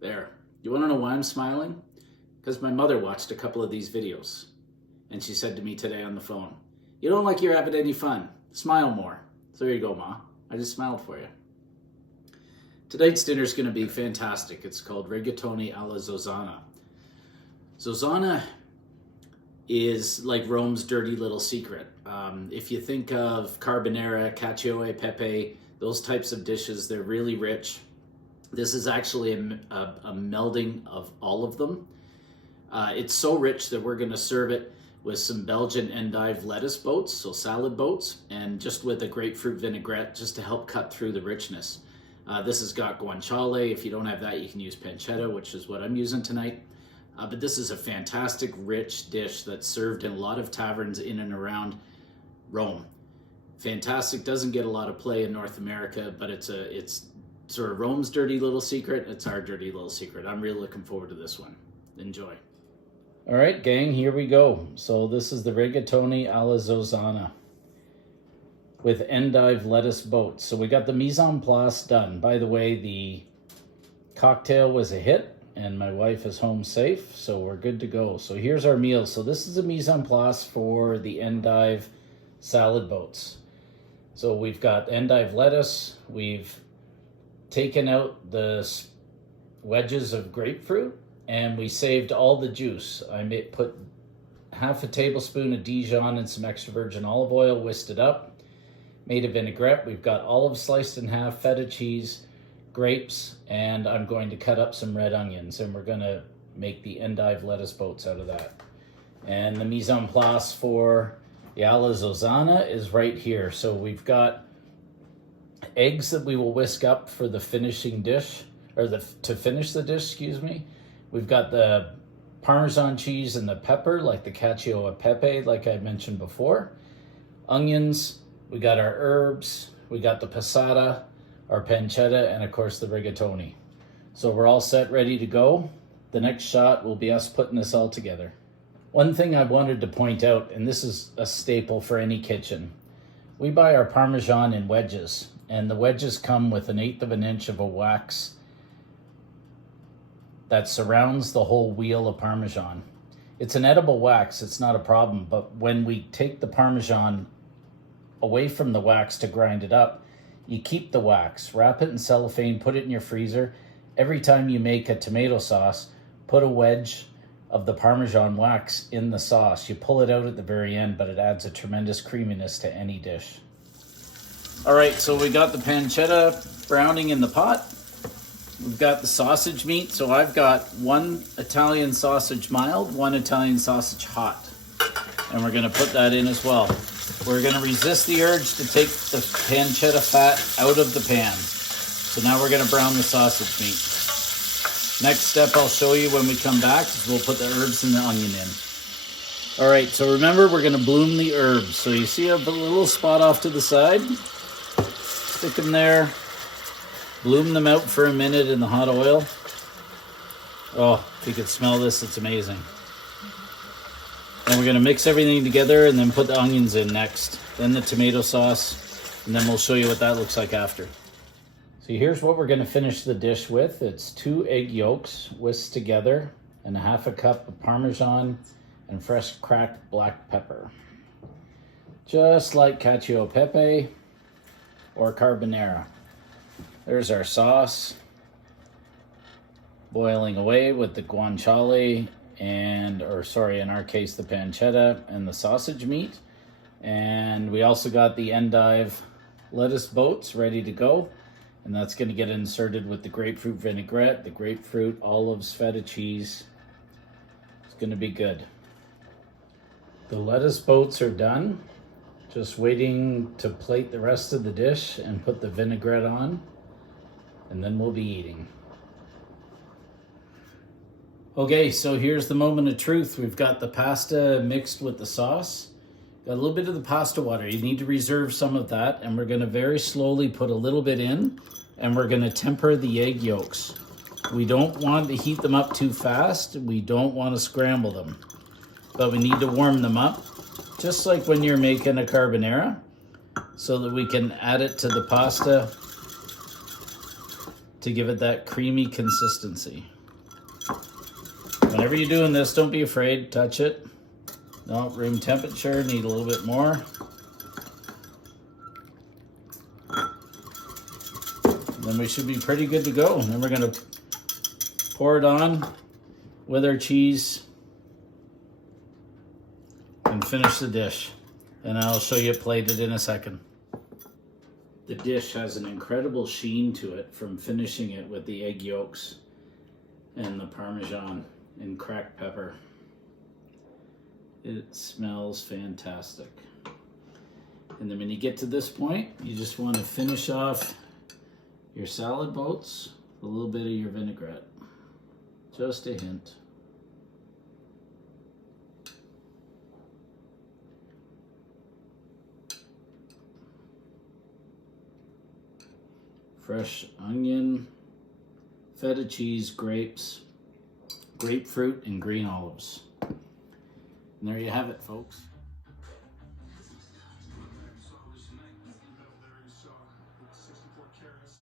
There. You want to know why I'm smiling? Because my mother watched a couple of these videos and she said to me today on the phone, "You don't like you're having any fun. Smile more." So there you go, Ma. I just smiled for you. Tonight's dinner is going to be fantastic. It's called Rigatoni alla Zozzona. Zozzona is like Rome's dirty little secret. If you think of carbonara, cacio e pepe, those types of dishes, they're really rich. This is actually a melding of all of them. It's so rich that we're going to serve it with some Belgian endive lettuce boats, so salad boats, and just with a grapefruit vinaigrette just to help cut through the richness. This has got guanciale. If you don't have that, you can use pancetta, which is what I'm using tonight. But this is a fantastic, rich dish that's served in a lot of taverns in and around Rome. Fantastic, doesn't get a lot of play in North America, but it's sort of Rome's dirty little secret. It's our dirty little secret. I'm really looking forward to this one. Enjoy. All right, gang, here we go. So this is the Rigatoni alla Zozzona with endive lettuce boats. So we got the mise en place done. By the way, the cocktail was a hit and my wife is home safe, so we're good to go. So here's our meal. So this is a mise en place for the endive salad boats. So we've got endive lettuce. We've taken out the wedges of grapefruit and we saved all the juice. I put half a tablespoon of Dijon and some extra virgin olive oil, whisked it up, made a vinaigrette. We've got olives sliced in half, feta cheese, grapes, and I'm going to cut up some red onions and we're going to make the endive lettuce boats out of that. And the mise en place for the alla Zozzona is right here. So we've got eggs that we will whisk up for the finishing dish, or to finish the dish, excuse me. We've got the Parmesan cheese and the pepper, like the cacio e pepe, like I mentioned before. Onions, we got our herbs, we got the passata, our pancetta, and of course the rigatoni. So we're all set, ready to go. The next shot will be us putting this all together. One thing I wanted to point out, and this is a staple for any kitchen, we buy our Parmesan in wedges, and the wedges come with 1/8 of an inch of a wax that surrounds the whole wheel of Parmesan. It's an edible wax, it's not a problem, but when we take the Parmesan away from the wax to grind it up, you keep the wax, wrap it in cellophane, put it in your freezer. Every time you make a tomato sauce, put a wedge of the Parmesan wax in the sauce. You pull it out at the very end, but it adds a tremendous creaminess to any dish. All right, so we got the pancetta browning in the pot. We've got the sausage meat. So I've got 1 Italian sausage mild, 1 Italian sausage hot. And we're gonna put that in as well. We're gonna resist the urge to take the pancetta fat out of the pan. So now we're gonna brown the sausage meat. Next step I'll show you when we come back is we'll put the herbs and the onion in. All right, so remember we're gonna bloom the herbs. So you see a little spot off to the side? Stick them there. Bloom them out for a minute in the hot oil. Oh, if you could smell this, it's amazing. And we're gonna mix everything together and then put the onions in next. Then the tomato sauce, and then we'll show you what that looks like after. So here's what we're gonna finish the dish with. It's 2 egg yolks whisked together and 1/2 cup of Parmesan and fresh cracked black pepper. Just like cacio e pepe or carbonara. There's our sauce, boiling away with the guanciale and, in our case, the pancetta and the sausage meat. And we also got the endive lettuce boats ready to go. And that's gonna get inserted with the grapefruit vinaigrette, the grapefruit, olives, feta cheese. It's gonna be good. The lettuce boats are done. Just waiting to plate the rest of the dish and put the vinaigrette on. And then we'll be eating. Okay, so here's the moment of truth. We've got the pasta mixed with the sauce. Got a little bit of the pasta water. You need to reserve some of that, and we're gonna very slowly put a little bit in, and we're gonna temper the egg yolks. We don't want to heat them up too fast. We don't want to scramble them, but we need to warm them up, just like when you're making a carbonara, so that we can add it to the pasta to give it that creamy consistency. Whenever you're doing this, don't be afraid, touch it. No, room temperature, need a little bit more. Then we should be pretty good to go. And then we're gonna pour it on with our cheese and finish the dish. And I'll show you it plated in a second. The dish has an incredible sheen to it from finishing it with the egg yolks and the Parmesan and cracked pepper. It smells fantastic. And then when you get to this point, you just want to finish off your salad boats with a little bit of your vinaigrette. Just a hint. Fresh onion, feta cheese, grapes, grapefruit, and green olives. And there you have it, folks.